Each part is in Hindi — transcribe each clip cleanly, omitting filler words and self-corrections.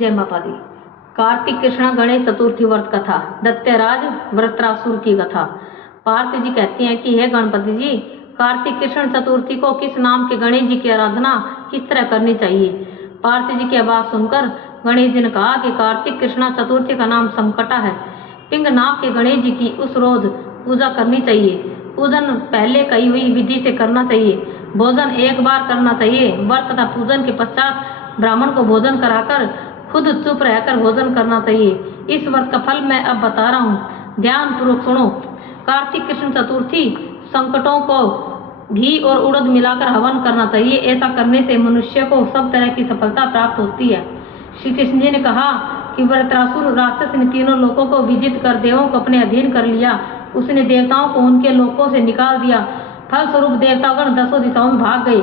जय माता दी। कार्तिक कृष्ण गणेश चतुर्थी व्रत कथा, दैत्यराज वृत्रासुर की कथा। पार्थ जी कहते हैं कि हे गणपति जी, कार्तिक कृष्ण चतुर्थी को किस नाम के गणेश जी की आराधना किस तरह करनी चाहिए। पार्थ जी की आवाज सुनकर गणेश जी ने कहा कि कार्तिक कृष्ण चतुर्थी का नाम संकटा है। पिंग नाम के गणेश जी की उस रोज पूजा करनी चाहिए। पूजन पहले कही हुई विधि से करना चाहिए। भोजन एक बार करना चाहिए। व्रत तथा पूजन के पश्चात ब्राह्मण को भोजन कराकर खुद चुप रहकर भोजन करना चाहिए। इस व्रत का फल मैं अब बता रहा हूँ, ध्यान पूर्वक सुनो। कार्तिक कृष्ण चतुर्थी संकटों को घी और उड़द मिलाकर हवन करना चाहिए। ऐसा करने से मनुष्य को सब तरह की सफलता प्राप्त होती है। श्री कृष्ण जी ने कहा कि वृत्रासुर राक्षस ने तीनों लोकों को विजित कर देवों को अपने अधीन कर लिया। उसने देवताओं को उनके लोकों से निकाल दिया। फलस्वरूप देवतागण 10 दिशाओं में भाग गए।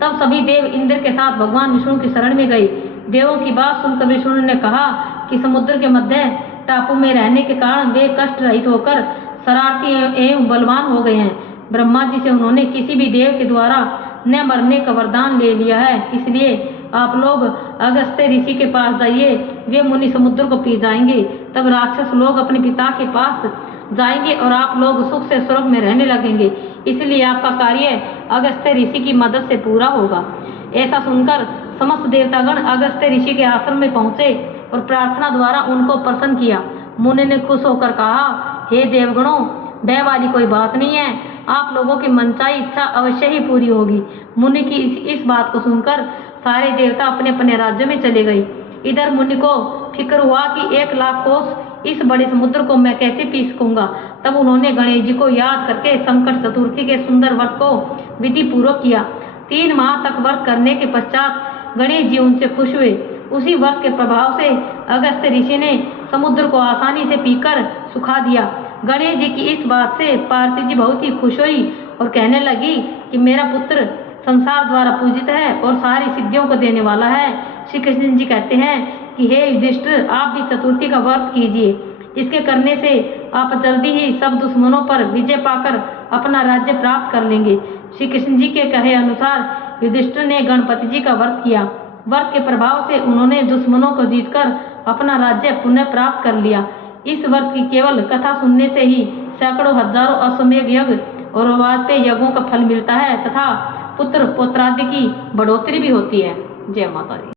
तब सभी देव इंद्र के साथ भगवान विष्णु की शरण में गए। देवों की बात सुनकर विष्णु ने कहा कि समुद्र के मध्य टापू में रहने के कारण वे कष्ट रहित होकर शरारती एवं बलवान हो गए हैं। ब्रह्मा जी से उन्होंने किसी भी देव के द्वारा न मरने का वरदान ले लिया है। इसलिए आप लोग अगस्त्य ऋषि के पास जाइए, वे मुनि समुद्र को पी जाएंगे। तब राक्षस लोग अपने पिता के पास जाएंगे और आप लोग सुख से स्वर्ग में रहने लगेंगे। इसलिए आपका कार्य अगस्त्य ऋषि की मदद से पूरा होगा। ऐसा सुनकर समस्त देवतागण अगस्त्य ऋषि के आश्रम में पहुंचे और प्रार्थना द्वारा उनको प्रसन्न किया। मुनि ने खुश होकर कहा, हे देवगणों, भय वाली कोई बात नहीं है। आप लोगों की मनचाही इच्छा अवश्य ही पूरी होगी। मुनि की इस बात को सुनकर सारे देवता अपने अपने राज्य में चले गए। इधर मुनि को फिक्र हुआ कि 1 लाख कोस इस बड़े समुद्र को मैं कैसे पी सकूंगा। तब उन्होंने गणेश जी को याद करके संकट चतुर्थी के सुंदर व्रत को विधि पूर्वक किया। 3 माह तक व्रत करने के पश्चात गणेश जी उनसे खुश हुए। उसी व्रत के प्रभाव से अगस्त्य ऋषि ने समुद्र को आसानी से पीकर सुखा दिया। गणेश जी की इस बात से पार्वती जी बहुत ही खुश हुई और कहने लगी कि मेरा पुत्र संसार द्वारा पूजित है और सारी सिद्धियों को देने वाला है। श्री कृष्ण जी कहते हैं कि हे युधिष्ठिर, आप भी चतुर्थी का व्रत कीजिए। इसके करने से आप जल्दी ही सब दुश्मनों पर विजय पाकर अपना राज्य प्राप्त कर लेंगे। श्री कृष्ण जी के कहे अनुसार युधिष्ठिर ने गणपति जी का व्रत किया। व्रत के प्रभाव से उन्होंने दुश्मनों को जीतकर अपना राज्य पुनः प्राप्त कर लिया। इस व्रत की केवल कथा सुनने से ही सैकड़ों हजारों अश्वमेध यज्ञ और वाजपेयी यज्ञों का फल मिलता है तथा पुत्र पौत्रादि की बढ़ोतरी भी होती है। जय माता दी।